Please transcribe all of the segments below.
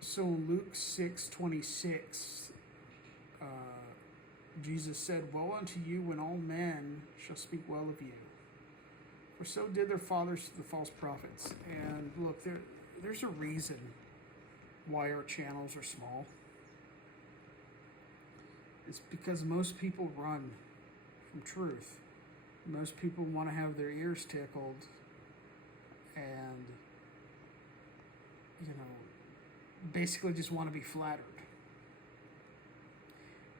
So in Luke 6:26, Jesus said, "Woe unto you when all men shall speak well of you, for so did their fathers to the false prophets." And look, there's a reason why our channels are small. It's because most people run from truth. Most people want to have their ears tickled and, basically just want to be flattered.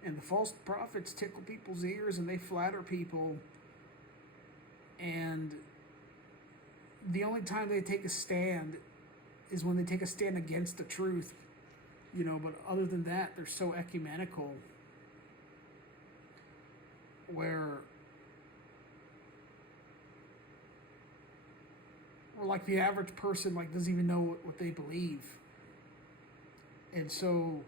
And the false prophets tickle people's ears and they flatter people. And the only time they take a stand is when they take a stand against the truth. But other than that, they're so ecumenical where like the average person doesn't even know what they believe. And so,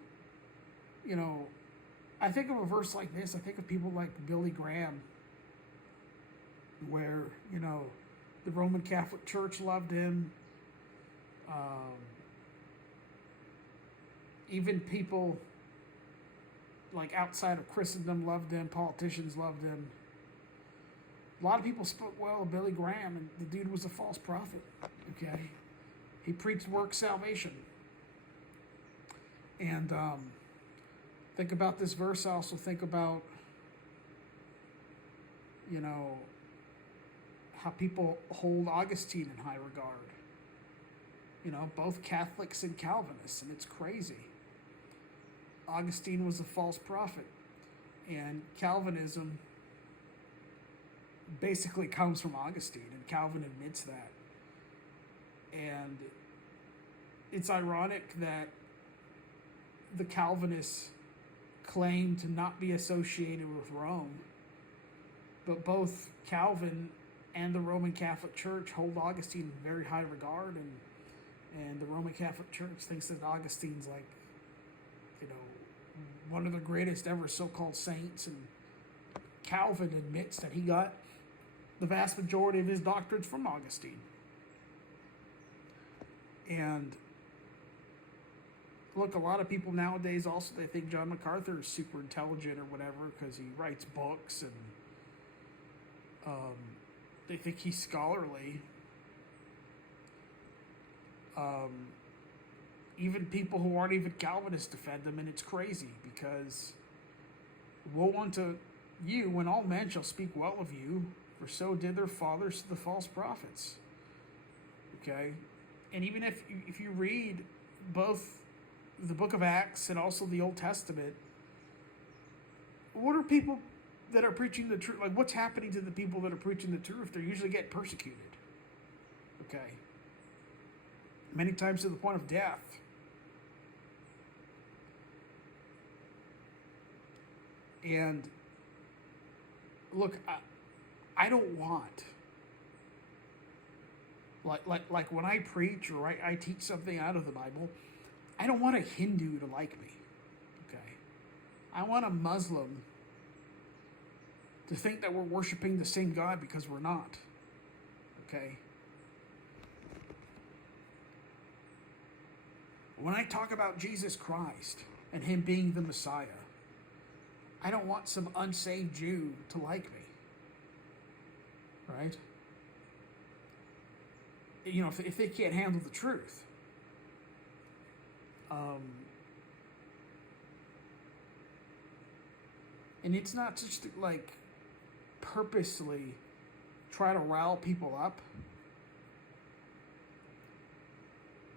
I think of a verse like this. I think of people like Billy Graham, where, the Roman Catholic Church loved him. Even people like outside of Christendom loved him. Politicians loved him. A lot of people spoke well of Billy Graham, and the dude was a false prophet. Okay, he preached work salvation. And think about this verse. I also think about, how people hold Augustine in high regard. Both Catholics and Calvinists, and it's crazy. Augustine was a false prophet, and Calvinism basically comes from Augustine, and Calvin admits that. And it's ironic that the Calvinists claim to not be associated with Rome, but both Calvin and the Roman Catholic Church hold Augustine in very high regard, and the Roman Catholic Church thinks that Augustine's one of the greatest ever so-called saints, and Calvin admits that he got the vast majority of his doctrines from Augustine. And look, a lot of people nowadays also, they think John MacArthur is super intelligent or whatever because he writes books, and they think he's scholarly. Even people who aren't even Calvinists defend him, and it's crazy because woe unto you when all men shall speak well of you, for so did their fathers to the false prophets. Okay? And even if you read both the book of Acts and also the Old Testament, what are people that are preaching the truth? Like, what's happening to the people that are preaching the truth? They usually get persecuted. Okay? Many times to the point of death. And look, I don't want, like when I preach or I teach something out of the Bible, I don't want a Hindu to like me. Okay? I want a Muslim to think that we're worshiping the same God because we're not. Okay? When I talk about Jesus Christ and him being the Messiah, I don't want some unsaved Jew to like me. Right? If they can't handle the truth. And it's not just like purposely try to rile people up.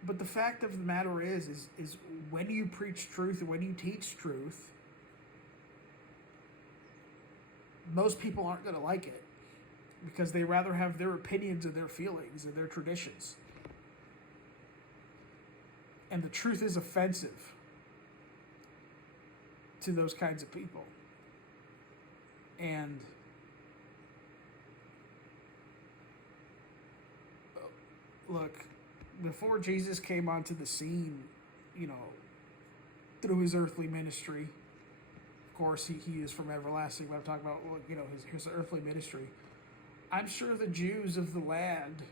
But the fact of the matter is when you preach truth and when you teach truth, most people aren't going to like it because they rather have their opinions and their feelings and their traditions. And the truth is offensive to those kinds of people. And look, before Jesus came onto the scene, through his earthly ministry, of course, he is from everlasting, but I'm talking about, his earthly ministry. I'm sure the Jews of the land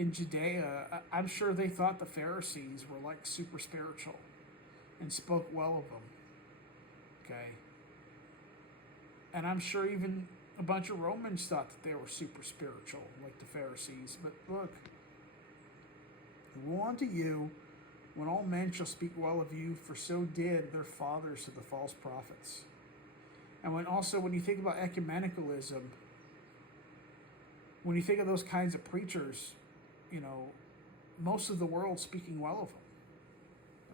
in Judea, I'm sure they thought the Pharisees were like super spiritual and spoke well of them. Okay. And I'm sure even a bunch of Romans thought that they were super spiritual, like the Pharisees. But look, woe unto you when all men shall speak well of you, for so did their fathers to the false prophets. And when you think about ecumenicalism, when you think of those kinds of preachers, most of the world speaking well of them.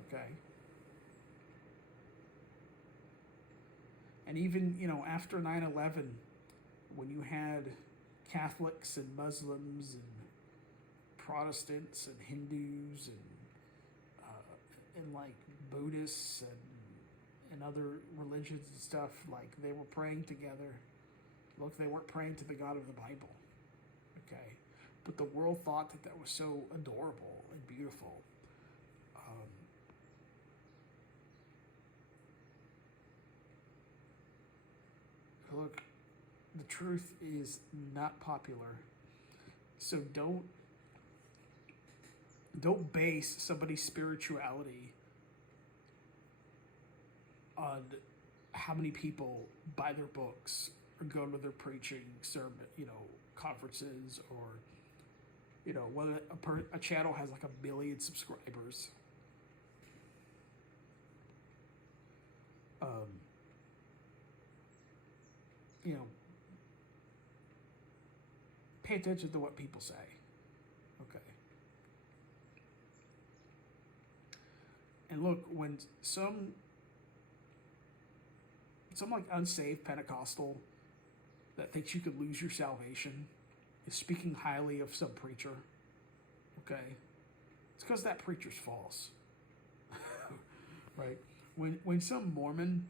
Okay. And even, after 9/11, when you had Catholics and Muslims and Protestants and Hindus and like Buddhists and other religions and stuff, like they were praying together. Look, they weren't praying to the God of the Bible. Okay. But the world thought that was so adorable and beautiful. Look, the truth is not popular. So don't base somebody's spirituality on how many people buy their books or go to their preaching sermon, conferences, or whether a channel has like 1 billion subscribers. Pay attention to what people say. Okay. And look, when some like unsaved Pentecostal that thinks you could lose your salvation is speaking highly of some preacher, okay, it's because that preacher's false. Right? When some Mormon,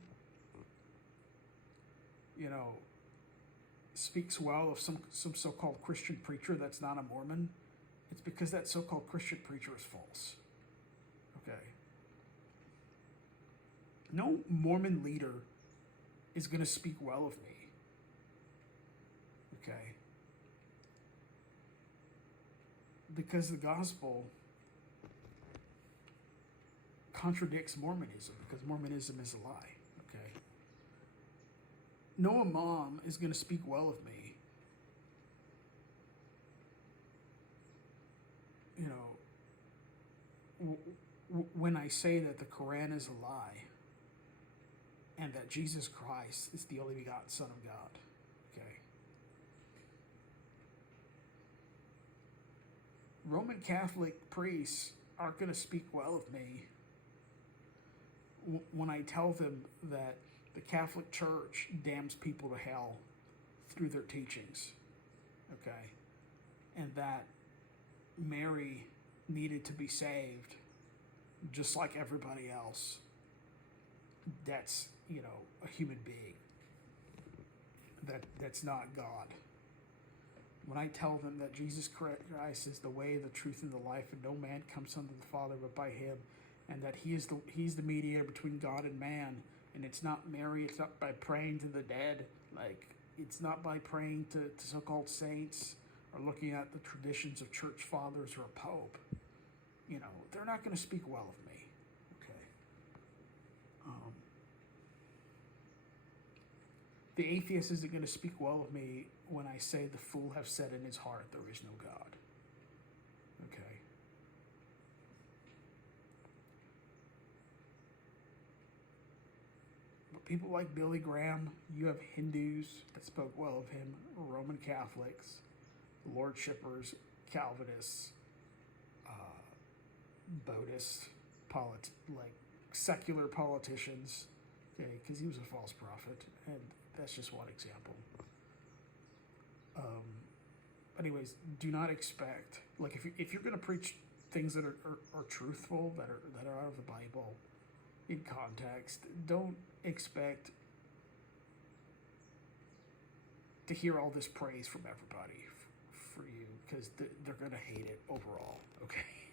speaks well of some so-called Christian preacher that's not a Mormon, it's because that so-called Christian preacher is false. Okay? No Mormon leader is going to speak well of me. Okay? Because the gospel contradicts Mormonism, because Mormonism is a lie. Okay? No imam is going to speak well of me. When I say that the Quran is a lie and that Jesus Christ is the only begotten Son of God. Okay? Roman Catholic priests aren't going to speak well of me when I tell them that the Catholic Church damns people to hell through their teachings. Okay? And that Mary needed to be saved just like everybody else that's, a human being. That's not God. When I tell them that Jesus Christ is the way, the truth, and the life, and no man comes unto the Father but by him, and that he's the mediator between God and man, and it's not Mary, it's not by praying to the dead, like it's not by praying to so-called saints or looking at the traditions of church fathers or a pope. They're not going to speak well of me. Okay. The atheist isn't going to speak well of me when I say the fool have said in his heart there is no God. Okay. But people like Billy Graham, you have Hindus that spoke well of him, Roman Catholics, Lord Shippers, Calvinists, Buddhists, like secular politicians, okay, because he was a false prophet, and that's just one example. Anyways, do not expect, like, if you're going to preach things that are truthful, that are out of the Bible, in context, don't expect to hear all this praise from everybody for you, because they're going to hate it overall. Okay.